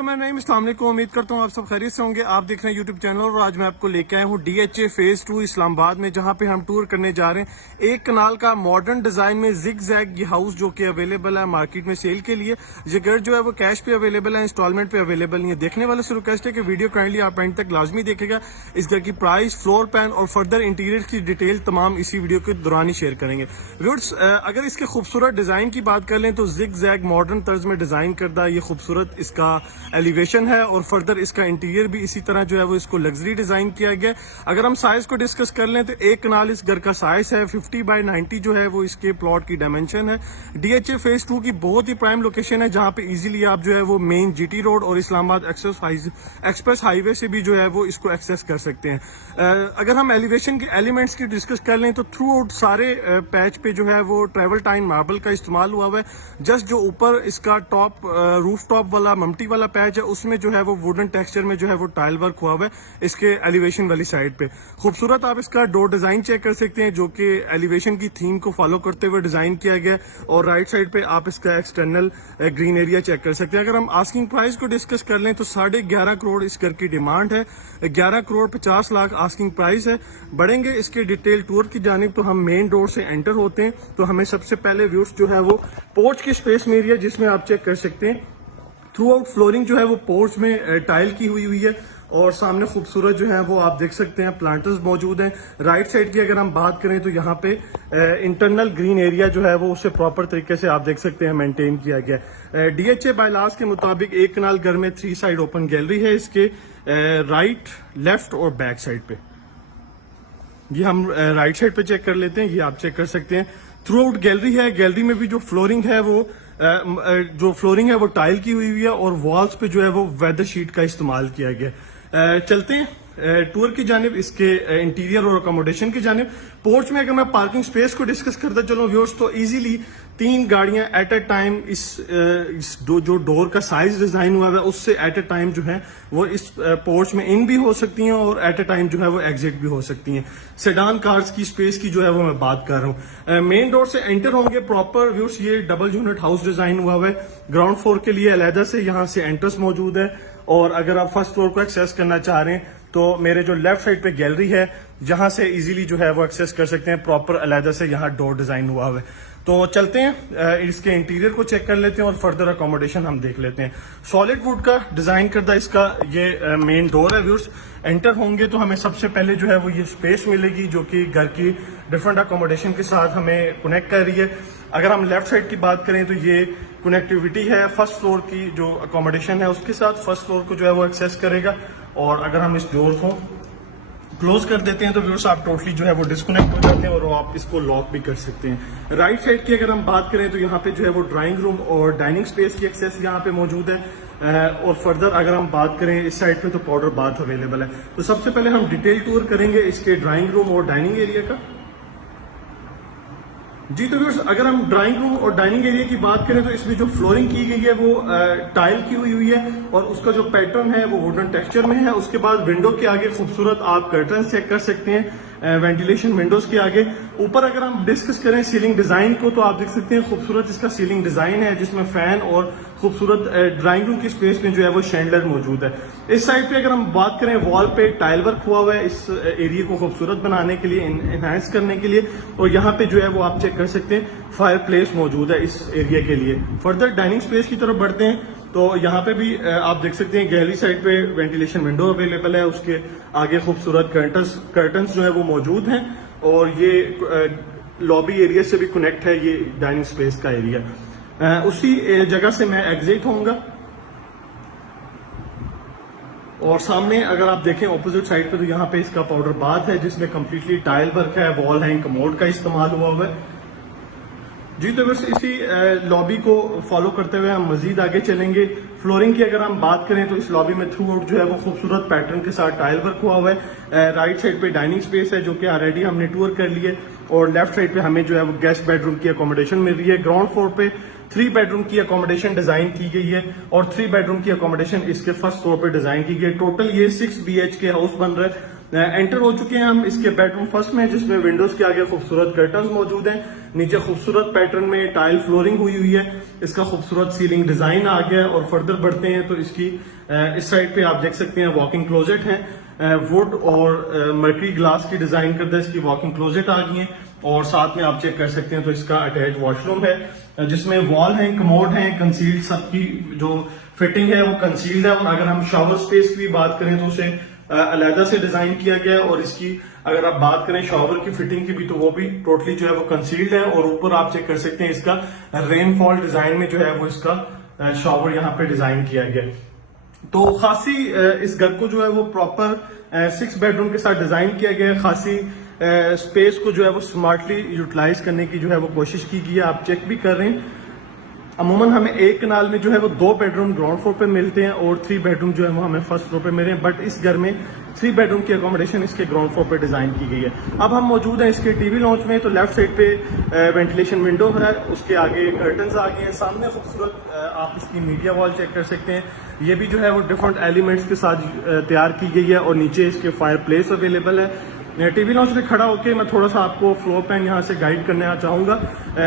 बिस्मिल्लाहिर्रहमानिर्रहीम, अस्सलाम वालेकुम। उम्मीद करता हूँ आप सब खैरियत से होंगे। आप देख रहे हैं यूट्यूब चैनल और आज मैं आपको लेके आया हूँ DHA फेज 2 इस्लामाबाद में, जहाँ पे हम टूर करने जा रहे हैं। एक कनाल का मॉडर्न डिजाइन में जिग जैग ये हाउस जो कि अवेलेबल है मार्केट में सेल के लिए। ये घर जो है वो कैश पे अवेलेबल है, इंस्टॉलमेंट पे अवेलेबल नहीं है। देखने वाले से रिक्वेस्ट है कि वीडियो काइंडली आप एंड तक लाजमी देखेगा। इस घर की प्राइस, फ्लोर प्लान और फर्दर इंटीरियर की डिटेल तमाम इसी वीडियो के दौरान ही शेयर करेंगे। व्यूअर्स, अगर इसके खूबसूरत डिजाइन की बात कर लें तो जिग जैग मॉडर्न तर्ज में डिजाइन करदा ये खूबसूरत इसका एलिवेशन है और फर्दर इसका इंटीरियर भी इसी तरह जो है वो इसको लग्जरी डिजाइन किया गया। अगर हम साइज को डिस्कस कर लें तो एक कनाल इस घर का साइज है, 50 बाय 90 जो है वो इसके प्लॉट की डायमेंशन है। DHA फेज 2 की बहुत ही प्राइम लोकेशन है, जहां पे इजीली आप जो है वो मेन GT रोड और इस्लामाबाद एक्सप्रेस हाईवे से भी जो है वो इसको एक्सेस कर सकते हैं। अगर हम एलिवेशन के एलिमेंट्स की डिस्कस कर लें तो थ्रू आउट सारे पैच पे जो है वो ट्रेवल टाइम मार्बल का इस्तेमाल हुआ हुआ है। जस्ट जो ऊपर इसका टॉप रूफ टॉप वाला ममटी वाला पैच है उसमें जो है वो वुडन टेक्सचर में जो है वो टाइल वर्क हुआ हुआ है इसके एलिवेशन वाली साइड पे। खूबसूरत आप इसका डोर डिजाइन चेक कर सकते हैं जो कि एलिवेशन की थीम को फॉलो करते हुए डिजाइन किया गया है। और राइट साइड पे आप इसका एक्सटर्नल ग्रीन एरिया चेक कर सकते हैं। अगर हम आस्किंग प्राइस को डिस्कस कर लें तो 11.5 करोड़ इस घर की डिमांड है, 11 करोड़ 50 लाख आस्किंग प्राइस है। बढ़ेंगे इसके डिटेल टूर की जानिब तो हम मेन डोर से एंटर होते हैं तो हमें सबसे पहले व्यूज जो है वो पोर्च की स्पेस में एरिया जिसमें आप चेक कर सकते हैं। थ्रू आउट फ्लोरिंग जो है वो पोर्च में टाइल की हुई है और सामने खूबसूरत जो है वो आप देख सकते हैं प्लांटर्स मौजूद हैं। राइट साइड की अगर हम बात करें तो यहाँ पे इंटरनल ग्रीन एरिया जो है वो उसे प्रॉपर तरीके से आप देख सकते हैं मेंटेन किया गया है। DHA बायलास के मुताबिक एक कनाल घर में 3 साइड ओपन गैलरी है इसके राइट, लेफ्ट और बैक साइड पे। ये हम राइट साइड पे चेक कर लेते हैं, ये आप चेक कर सकते हैं। थ्रू आउट गैलरी है, गैलरी में भी जो फ्लोरिंग है वो टाइल की हुई है और वॉल्स पे जो है वो वेदर शीट का इस्तेमाल किया गया। चलते हैं टूर की जानिब, इसके इंटीरियर और अकोमोडेशन की जानिब। पोर्च में अगर मैं पार्किंग स्पेस को डिस्कस करता चलूं व्यूअर्स तो इजीली 3 गाड़ियां एट अ टाइम इस जो डोर का साइज डिजाइन हुआ है उससे एट अ टाइम जो है वो इस पोर्च में इन भी हो सकती हैं और एट अ टाइम जो है वो एग्जिट भी हो सकती हैं। सेडान कार्स की स्पेस की जो है वो मैं बात कर रहा हूँ। मेन डोर से एंटर होंगे प्रॉपर व्यूअर्स, ये डबल यूनिट हाउस डिजाइन हुआ है। ग्राउंड फ्लोर के लिए अलहदा से यहाँ से एंट्रेंस मौजूद है और अगर आप फर्स्ट फ्लोर को एक्सेस करना चाह रहे हैं तो मेरे जो लेफ्ट साइड पे गैलरी है जहां से इजीली जो है वो एक्सेस कर सकते हैं। प्रॉपर अलहदा से यहाँ डोर डिजाइन हुआ है। तो चलते हैं इसके इंटीरियर को चेक कर लेते हैं और फर्दर अकोमोडेशन हम देख लेते हैं। सॉलिड वुड का डिजाइन करदा इसका ये मेन डोर है व्यूअर्स। एंटर होंगे तो हमें सबसे पहले जो है वो ये स्पेस मिलेगी जो कि घर की डिफरेंट अकोमोडेशन के साथ हमें कनेक्ट कर रही है। अगर हम लेफ्ट साइड की बात करें तो ये कनेक्टिविटी है फर्स्ट फ्लोर की जो अकोमोडेशन है उसके साथ, फर्स्ट फ्लोर को जो है वो एक्सेस करेगा। और अगर हम इस डोर को क्लोज कर देते हैं तो व्यूअर्स आप टोटली जो है वो डिस्कनेक्ट हो जाते हैं और आप इसको लॉक भी कर सकते हैं। राइट साइड की अगर हम बात करें तो यहाँ पे जो है वो ड्राइंग रूम और डाइनिंग स्पेस की एक्सेस यहाँ पे मौजूद है। और फर्दर अगर हम बात करें इस साइड पे तो पाउडर बाथ अवेलेबल है। तो सबसे पहले हम डिटेल टूर करेंगे इसके ड्राइंग रूम और डाइनिंग एरिया का। जी तो व्यूअर्स, अगर हम ड्राइंग रूम और डाइनिंग एरिया की बात करें तो इसमें जो फ्लोरिंग की गई है वो टाइल की हुई है और उसका जो पैटर्न है वो वुडन टेक्सचर में है। उसके बाद विंडो के आगे खूबसूरत आप कर्टन चेक कर सकते हैं वेंटिलेशन विंडोज के आगे। ऊपर अगर हम डिस्कस करें सीलिंग डिजाइन को तो आप देख सकते हैं खूबसूरत इसका सीलिंग डिजाइन है जिसमें फैन और खूबसूरत ड्राइंग रूम की स्पेस में जो है वो शैंडलर मौजूद है। इस साइड पे अगर हम बात करें वॉल पे टाइल वर्क हुआ हुआ है इस एरिया को खूबसूरत बनाने के लिए, एनहांस करने के लिए। और यहाँ पे जो है वो आप चेक कर सकते हैं फायर प्लेस मौजूद है इस एरिया के लिए। फर्दर डाइनिंग स्पेस की तरफ बढ़ते हैं तो यहाँ पे भी आप देख सकते हैं गैलरी साइड पे वेंटिलेशन विंडो अवेलेबल है, उसके आगे खूबसूरत कर्टन्स जो है वो मौजूद हैं और ये लॉबी एरिया से भी कनेक्ट है ये डाइनिंग स्पेस का एरिया। उसी जगह से मैं एग्जिट होऊंगा और सामने अगर आप देखें ऑपोजिट साइड पे तो यहाँ पे इसका पाउडर बाथ है जिसमें कंप्लीटली टाइल वर्क है, वॉल हैंग कमोड का इस्तेमाल हुआ हुआ है। जी तो बस इसी लॉबी को फॉलो करते हुए हम मजीद आगे चलेंगे। फ्लोरिंग की अगर हम बात करें तो इस लॉबी में थ्रू आउट जो है वो खूबसूरत पैटर्न के साथ टाइल वर्क हुआ हुआ है। राइट साइड पे डाइनिंग स्पेस है जो कि ऑलरेडी हमने टूर कर लिए और लेफ्ट साइड पे हमें जो है वो गेस्ट बेडरूम की अकोमोडेशन मिल रही है। ग्राउंड फ्लोर पे 3 बेडरूम की अकोमोडेशन डिजाइन की गई है और 3 बेडरूम की अकोमोडेशन इसके फर्स्ट फ्लोर पे डिजाइन की गई। टोटल ये 6 BHK हाउस बन रहा है। एंटर हो चुके हैं हम इसके बेडरूम फर्स्ट में जिसमें विंडोज के आगे खूबसूरत कर्टन्स मौजूद हैं। नीचे खूबसूरत पैटर्न में टाइल फ्लोरिंग हुई हुई है, इसका खूबसूरत सीलिंग डिजाइन आ गया है। और फर्दर बढ़ते हैं तो इसकी इस साइड पे आप देख सकते हैं वॉकिंग क्लोजेट है, वुड और मर्करी ग्लास की डिजाइन करता है, इसकी वॉकिंग क्लोजेट आ गई है। और साथ में आप चेक कर सकते हैं तो इसका अटैच वॉशरूम है जिसमें वॉल है, कमोड है, कंसील्ड, सबकी जो फिटिंग है वो कंसील्ड है। और अगर हम शावर स्पेस की भी बात करें तो उसे अलहदा से डिजाइन किया गया है। और इसकी अगर आप बात करें शॉवर की फिटिंग की भी तो वो भी टोटली जो है वो कंसील्ड है। और ऊपर आप चेक कर सकते हैं इसका रेनफॉल डिजाइन में जो है वो इसका शॉवर यहाँ पे डिजाइन किया गया है। तो खासी इस घर को जो है वो प्रॉपर 6 बेडरूम के साथ डिजाइन किया गया है। खासी स्पेस को जो है वो स्मार्टली यूटिलाइज करने की जो है वो कोशिश की गई है, आप चेक भी कर रहे हैं। अमूमन हमें एक कनाल में जो है वो 2 बेडरूम ग्राउंड फ्लोर पे मिलते हैं और 3 बेडरूम जो है वो हमें फर्स्ट फ्लोर पे मिल रहे हैं, बट इस घर में 3 बेडरूम की अकोमोडेशन इसके ग्राउंड फ्लोर पे डिजाइन की गई है। अब हम मौजूद हैं इसके टीवी लॉन्च में। तो लेफ्ट साइड पे वेंटिलेशन विंडो है, उसके आगे कर्टन्स आ गए हैं, सामने खूबसूरत आप इसकी मीडिया वॉल चेक कर सकते हैं, ये भी जो है वो डिफरेंट एलिमेंट्स के साथ तैयार की गई है। और नीचे इसके फायर प्लेस अवेलेबल है। टीवी लॉन्च में खड़ा होकर मैं थोड़ा सा आपको फ्लोर प्लान यहाँ से गाइड करना चाहूंगा।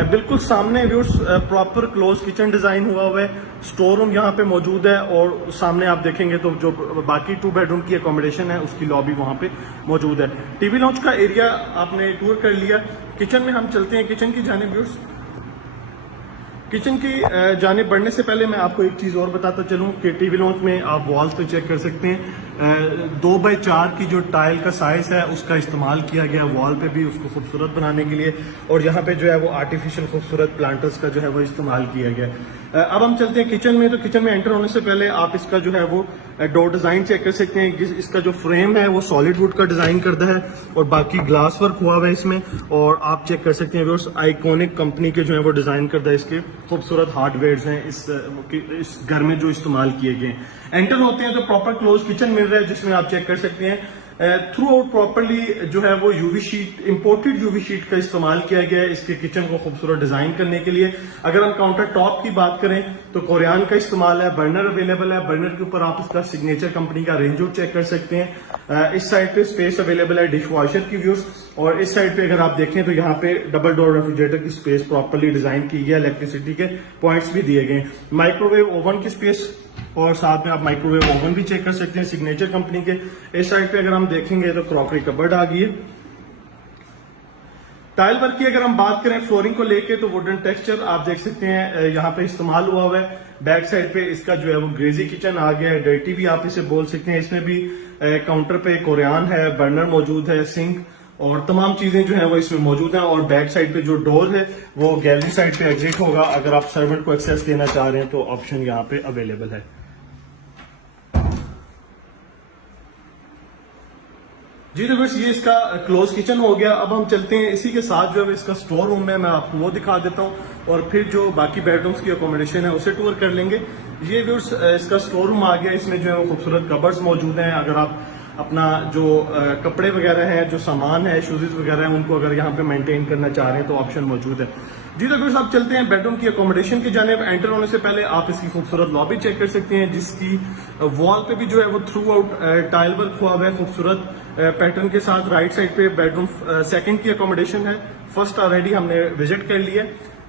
बिल्कुल सामने viewers proper close kitchen design हुआ है, स्टोर रूम यहाँ पे मौजूद है। और सामने आप देखेंगे तो जो बाकी 2 बेडरूम की अकोमोडेशन है उसकी लॉबी वहाँ पे मौजूद है। टीवी लॉन्च का एरिया आपने टूर कर लिया। किचन में हम चलते हैं, किचन की जानिब व्यूअर्स। किचन की जानिब बढ़ने से पहले मैं आपको एक चीज और बताता चलूं कि टीवी लॉन्च में आप वॉल्स पे चेक कर सकते हैं 2x4 की जो टाइल का साइज है उसका इस्तेमाल किया गया वॉल पे भी उसको खूबसूरत बनाने के लिए। और यहाँ पे जो है वो आर्टिफिशियल खूबसूरत प्लांटर्स का जो है वो इस्तेमाल किया गया। अब हम चलते हैं किचन में। तो किचन में एंटर होने से पहले आप इसका जो है वो डोर डिजाइन चेक कर सकते हैं। इसका जो फ्रेम है वो सॉलिड वुड का डिजाइन करता है और बाकी ग्लास वर्क हुआ हुआ है इसमें। और आप चेक कर सकते हैं आइकॉनिक कंपनी के जो है वो डिजाइन करता है, इसके खूबसूरत हार्डवेयर हैं इस घर में जो इस्तेमाल किए गए। एंटर होते हैं तो प्रॉपर क्लोज किचन मिल रहा है जिसमें आप चेक कर सकते हैं थ्रू आउट प्रॉपरली जो है वो UV sheet, imported UV sheet का इस्तेमाल किया गया है इसके किचन को खूबसूरत डिजाइन करने के लिए। अगर हम काउंटर टॉप की बात करें तो कोरियान का इस्तेमाल है, बर्नर अवेलेबल है, बर्नर के ऊपर आप इसका सिग्नेचर कंपनी का रेंज चेक कर सकते हैं। इस साइड पे स्पेस अवेलेबल है डिश वॉशर की व्यूज। और इस साइड पे अगर आप देखें तो यहाँ पे डबल डोर रेफ्रिजरेटर की स्पेस प्रॉपरली डिजाइन की गई है, इलेक्ट्रिसिटी के पॉइंट्स भी दिए गए, माइक्रोवेव ओवन की स्पेस और साथ में आप माइक्रोवेव ओवन भी चेक कर सकते हैं सिग्नेचर कंपनी के। इस साइड पे अगर हम देखेंगे तो क्रॉकरी कबर्ड आ गई है। टाइल वर्क की अगर हम बात करें फ्लोरिंग को लेके तो वुडन टेक्सचर आप देख सकते हैं यहाँ पे इस्तेमाल हुआ हुआ है। बैक साइड पे इसका जो है वो ग्रेजी किचन आ गया है, डर्टी भी आप इसे बोल सकते हैं। इसमें भी काउंटर पे कोरियान है, बर्नर मौजूद है, सिंक और तमाम चीजें जो है वो इसमें मौजूद हैं। और बैक साइड पे जो डोर है वो गैलरी साइड पे एग्जिट होगा। अगर आप सर्वेंट को एक्सेस देना चाह रहे हैं तो ऑप्शन यहाँ पे अवेलेबल है। जी तो बस ये इसका क्लोज किचन हो गया। अब हम चलते हैं इसी के साथ जो है इसका स्टोर रूम है, मैं आपको वो दिखा देता हूँ और फिर जो बाकी बेडरूम्स की अकोमोडेशन है उसे टूर कर लेंगे। ये व्यूअर्स इसका स्टोर रूम आ गया, इसमें जो है वो खूबसूरत कबर्ड्स मौजूद हैं। अगर आप अपना जो कपड़े वगैरह हैं, जो सामान है, शूजेस वगैरह हैं, उनको अगर यहाँ पे मेंटेन करना चाह रहे हैं तो ऑप्शन मौजूद है। जी तो व्यूअर्स आप चलते हैं बेडरूम की अकोमोडेशन की जानिब। एंटर होने से पहले आप इसकी खूबसूरत लॉबी चेक कर सकते हैं जिसकी वॉल पे भी जो है वो थ्रू आउट टाइल वर्क हुआ हुआ है खूबसूरत पैटर्न के साथ। राइट साइड पे बेडरूम सेकंड की अकोमोडेशन है, फर्स्ट ऑलरेडी हमने विजिट कर लिया।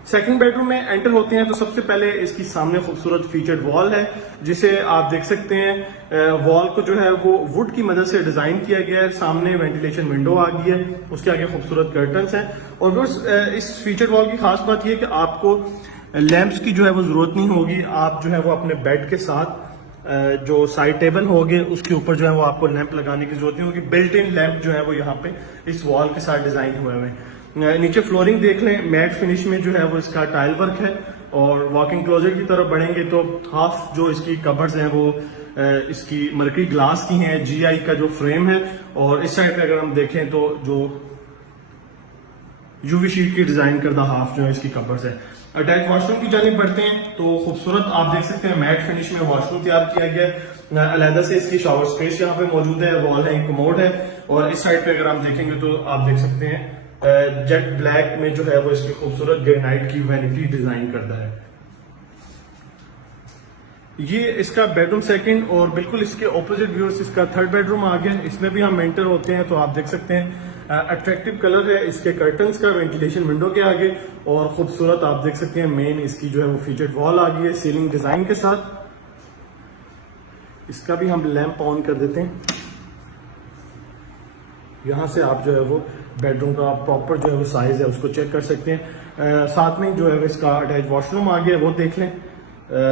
सेकंड बेडरूम में एंटर होते हैं तो सबसे पहले इसकी सामने खूबसूरत फीचर्ड वॉल है जिसे आप देख सकते हैं वॉल को जो है वो वुड की मदद से डिजाइन किया गया है। सामने वेंटिलेशन विंडो आ गई है, उसके आगे खूबसूरत कर्टन्स हैं। और इस फीचर्ड वॉल की खास बात यह कि आपको लैंप्स की जो है वो जरूरत नहीं होगी। आप जो है वो अपने बेड के साथ जो साइड टेबल होगे उसके ऊपर जो है वो आपको लैंप लगाने की जरूरत नहीं होगी। बिल्ट इन लैंप जो है वो यहाँ पे इस वॉल के साथ डिजाइन हुए हुए हैं। नीचे फ्लोरिंग देख लें, मैट फिनिश में जो है वो इसका टाइल वर्क है। और वॉकिंग क्लोजेट की तरफ बढ़ेंगे तो हाफ जो इसकी कबर्ड्स हैं वो इसकी मर्करी ग्लास की हैं, जीआई का जो फ्रेम है। और इस साइड पे अगर हम देखें तो जो यूवी शीट की डिजाइन करदा हाफ जो है इसकी कबर्ड्स है। अटैच वॉशरूम की जानिब बढ़ते हैं तो खूबसूरत आप देख सकते हैं मैट फिनिश में वॉशरूम तैयार किया गया है। अलहदा से इसकी शावर स्पेस यहाँ पे मौजूद है, वॉल है, कमोड है। और इस साइड पे अगर आप देखेंगे तो आप देख सकते हैं जेट ब्लैक में जो है वो इसकी खूबसूरत ग्रेनाइट की वैनिटी डिजाइन करता है। ये इसका बेडरूम सेकंड और बिल्कुल इसके ऑपोजिट व्यूअर्स इसका थर्ड बेडरूम आ गया। इसमें भी हम एंटर होते हैं तो आप देख सकते हैं अट्रैक्टिव कलर है इसके कर्टन्स का वेंटिलेशन विंडो के आगे, और खूबसूरत आप देख सकते हैं मेन इसकी जो है वो फीचर्ड वॉल आ गई है सीलिंग डिजाइन के साथ। इसका भी हम लैंप ऑन कर देते हैं। यहाँ से आप जो है वो बेडरूम का प्रॉपर जो है वो साइज है उसको चेक कर सकते हैं। साथ में जो है इसका अटैच वॉशरूम आ गया, वो देख लें।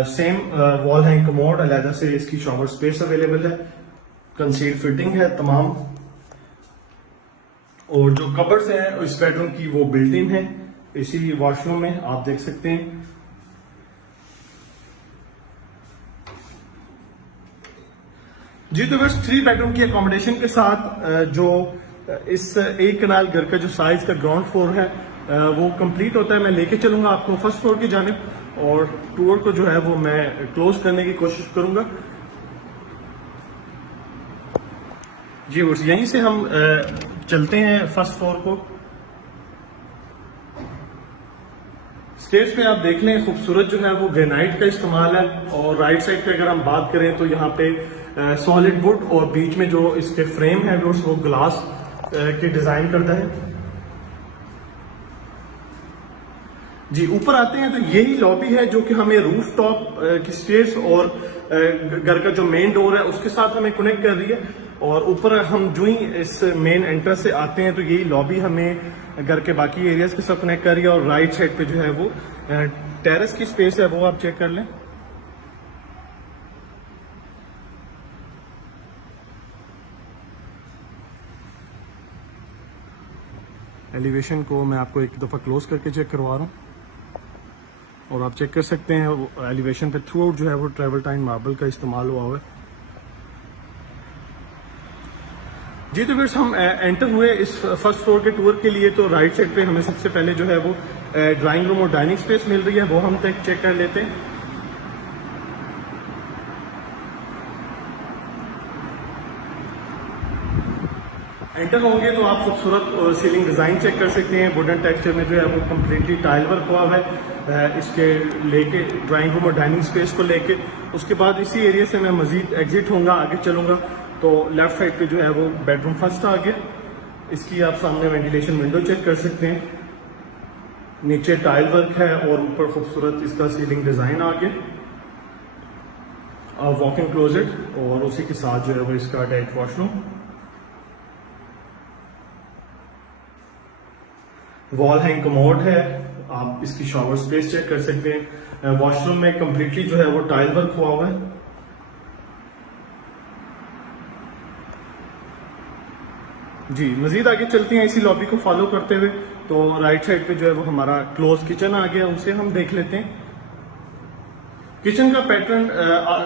सेम वॉल हैंग कमोड, अलहदा से इसकी शॉवर स्पेस अवेलेबल है, कंसील फिटिंग है तमाम, और जो कबर्ड्स हैं इस बेडरूम की वो बिल्ट इन है इसी वॉशरूम में, आप देख सकते हैं। जी तो बस 3 बेडरूम की अकोमोडेशन के साथ जो इस एक कनाल घर का जो साइज का ग्राउंड फ्लोर है वो कंप्लीट होता है। मैं लेके चलूंगा आपको फर्स्ट फ्लोर की जानिब, और टूर को जो है वो मैं क्लोज करने की कोशिश करूंगा। जी बस यहीं से हम चलते हैं फर्स्ट फ्लोर को। स्टेज पे आप देख लें खूबसूरत जो है वो ग्रेनाइट का इस्तेमाल है, और राइट साइड पे अगर हम बात करें तो यहाँ पे सॉलिड वुड और बीच में जो इसके फ्रेम है वो ग्लास के डिजाइन करता है। जी ऊपर आते हैं तो यही लॉबी है जो कि हमें रूफ टॉप की स्टेज और घर का जो मेन डोर है उसके साथ हमें कनेक्ट कर रही है। और ऊपर हम जो ही इस मेन एंटर से आते हैं तो यही लॉबी हमें घर के बाकी एरियाज के साथ कनेक्ट कर रही है, और राइट साइड पे जो है वो टेरेस की स्पेस है वो आप चेक कर लें। एलिवेशन को मैं आपको एक दफा क्लोज करके चेक करवा रहा हूँ, और आप चेक कर सकते हैं एलिवेशन पे थ्रू आउट जो है वो ट्रेवल्टाइन मार्बल का इस्तेमाल हुआ है। जी तो फिर हम एंटर हुए इस फर्स्ट फ्लोर के टूर के लिए, तो राइट साइड पे हमें सबसे पहले जो है वो ड्राइंग रूम और डाइनिंग स्पेस मिल रही है, वो हम चेक कर लेते हैं। एंटर होंगे तो आप खूबसूरत सीलिंग डिजाइन चेक कर सकते हैं। वुडन टेक्सचर में जो है वो कम्प्लीटली टाइल वर्क हुआ है इसके लेके ड्राइंग रूम और डाइनिंग स्पेस को लेके। उसके बाद इसी एरिया से मैं मजीद एग्जिट होऊंगा, आगे चलूंगा तो लेफ्ट साइड पे जो है वो बेडरूम फर्स्ट आ गया। इसकी आप सामने वेंटिलेशन विंडो चेक कर सकते हैं, नीचे टाइल वर्क है और ऊपर खूबसूरत इसका सीलिंग डिजाइन आ गया। वॉक इन क्लोजेट और उसी के साथ जो है वो इसका attach washroom. Wall hang commode है, आप इसकी शॉवर स्पेस चेक कर सकते हैं। वॉशरूम में कंप्लीटली जो है वो टाइल वर्क हुआ हुआ है। जी मजीद आगे चलते हैं इसी लॉबी को फॉलो करते हुए, तो राइट साइड पे जो है वो हमारा क्लोज किचन आ गया, उसे हम देख लेते हैं। किचन का पैटर्न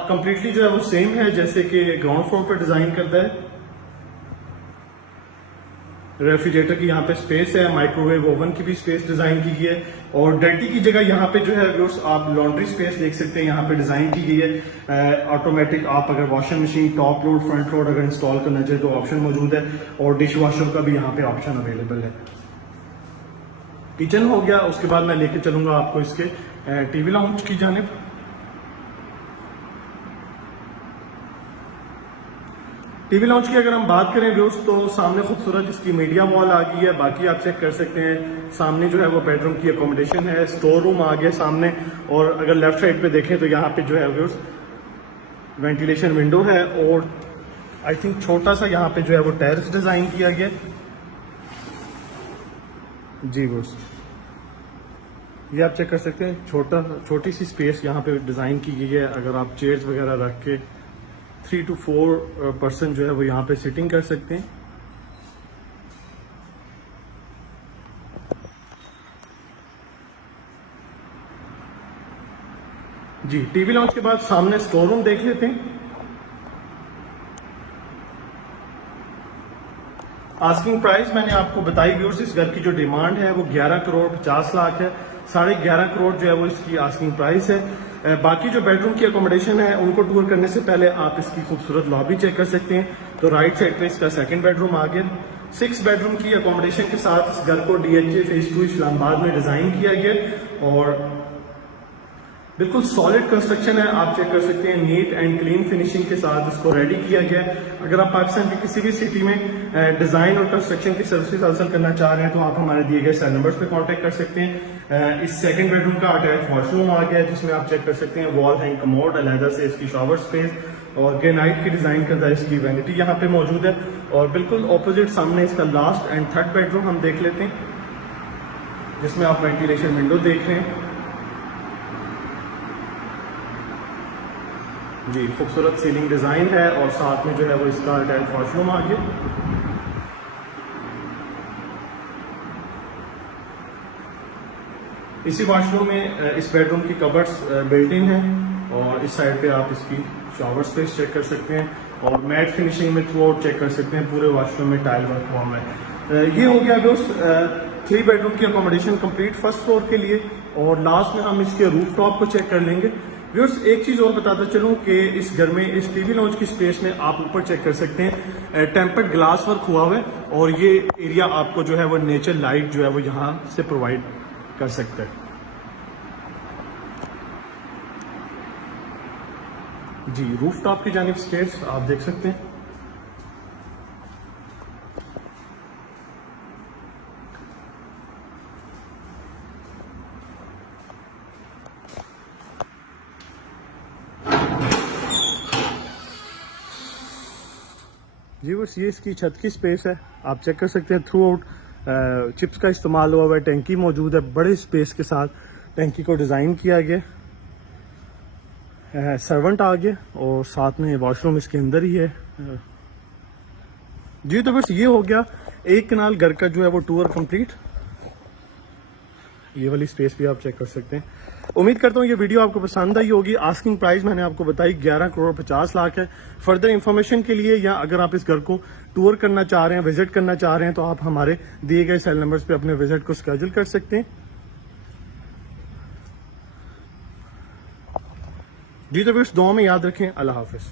कंप्लीटली जो है वो सेम है जैसे कि ग्राउंड फ्लोर पर डिजाइन करता है। रेफ्रिजरेटर की यहाँ पे स्पेस है, माइक्रोवेव ओवन की भी स्पेस डिजाइन की गई है, और डर्टी की जगह यहाँ पे जो है व्यूअर्स आप लॉन्ड्री स्पेस देख सकते हैं, यहाँ पे डिजाइन की गई है ऑटोमेटिक। आप अगर washing machine top load front load अगर इंस्टॉल करना चाहे तो ऑप्शन मौजूद है, और डिश वॉशर का भी यहाँ पे ऑप्शन अवेलेबल है। किचन हो गया, उसके बाद मैं लेके चलूंगा आपको इसके टीवी लाउंज की जानिब। टीवी लॉन्च की अगर हम बात करें व्यूअर्स तो सामने खूबसूरत इसकी मीडिया वॉल आ गई है। बाकी आप चेक कर सकते हैं सामने जो है वो बेडरूम की अकोमोडेशन है, स्टोर रूम आ गया सामने, और अगर लेफ्ट साइड पे देखें तो यहाँ पे जो है व्यूअर्स वेंटिलेशन विंडो है, और आई थिंक छोटा सा यहाँ पे जो है वो टेरेस डिजाइन किया गया। जी व्यूअर्स ये आप चेक कर सकते हैं, छोटी सी स्पेस यहाँ पे डिजाइन की गई है। अगर आप चेयर्स वगैरह रख के 3 to 4 पर्सन जो है वो यहाँ पे सिटिंग कर सकते हैं। जी टीवी लॉन्च के बाद सामने स्टोर रूम देख लेते हैं। आस्किंग प्राइस मैंने आपको बताई व्यूअर्स, इस घर की जो डिमांड है वो 11 करोड़ 50 लाख है। 11.5 करोड़ जो है वो इसकी आस्किंग प्राइस है। बाकी जो बेडरूम की अकोमोडेशन है उनको टूर करने से पहले आप इसकी खूबसूरत लॉबी चेक कर सकते हैं। तो राइट साइड पे इसका सेकंड बेडरूम आ गया। 6 बेडरूम की अकोमोडेशन के साथ इस घर को DHA फेज 2 इस्लामाबाद में डिजाइन किया गया, और बिल्कुल सॉलिड कंस्ट्रक्शन है, आप चेक कर सकते हैं। नीट एंड क्लीन फिनिशिंग के साथ इसको रेडी किया गया है। अगर आप पाकिस्तान की किसी भी सिटी में डिजाइन और कंस्ट्रक्शन की सर्विसेज हासिल करना चाह रहे हैं तो आप हमारे दिए गए सेल नंबर्स पे कांटेक्ट कर सकते हैं। इस सेकंड बेडरूम का अटैच वॉशरूम आ गया है, जिसमें आप चेक कर सकते हैं वॉल हैंग कमोड, अलहदा से इसकी शावर स्पेस और ग्रेनाइट की डिजाइन करता है इसकी वैनिटी यहाँ पे मौजूद है। और बिल्कुल ऑपोजिट सामने इसका लास्ट एंड थर्ड बेडरूम हम देख लेते हैं, जिसमें आप वेंटिलेशन विंडो देख रहे हैं। जी खूबसूरत सीलिंग डिजाइन है और साथ में जो है वो इसका अटैच वॉशरूम आ गया। इसी वॉशरूम में इस बेडरूम की कबर्ड्स बिल्ट इन है और इस साइड पे आप इसकी शावर स्पेस चेक कर सकते हैं और मैट फिनिशिंग में थ्रू आउट चेक कर सकते हैं। पूरे वॉशरूम में टाइल वर्क हुआ है। ये हो गया दोस्त 3 बेडरूम की अकोमोडेशन कंप्लीट फर्स्ट फ्लोर के लिए। और लास्ट में हम इसके रूफ टॉप को चेक कर लेंगे। व्यूअर्स एक चीज और बताता चलूं कि इस घर में इस टीवी लॉन्च की स्पेस में आप ऊपर चेक कर सकते हैं टेम्पर्ड ग्लास वर्क हुआ हुआ है और ये एरिया आपको जो है वो नेचर लाइट जो है वो यहाँ से प्रोवाइड कर सकता है। जी रूफ टॉप की जानिब स्टेयर्स आप देख सकते हैं। जी बस ये इसकी छत की स्पेस है, आप चेक कर सकते हैं। थ्रू आउट चिप्स का इस्तेमाल हुआ हुआ है, टैंकी मौजूद है, बड़े स्पेस के साथ टैंकी को डिज़ाइन किया गया। सर्वेंट आ गया और साथ में वॉशरूम इसके अंदर ही है। जी तो बस ये हो गया एक कनाल घर का जो है वो टूर कंप्लीट। ये वाली स्पेस भी आप चेक कर सकते हैं। उम्मीद करता हूँ ये वीडियो आपको पसंद आई होगी। आस्किंग प्राइस मैंने आपको बताई 11 करोड़ 50 लाख है। फर्दर इंफॉर्मेशन के लिए या अगर आप इस घर को टूर करना चाह रहे हैं, विजिट करना चाह रहे हैं तो आप हमारे दिए गए सेल नंबर्स पे अपने विजिट को स्केड्यूल कर सकते हैं। जी तो बस दुआ में याद रखें। अल्लाह हाफिज।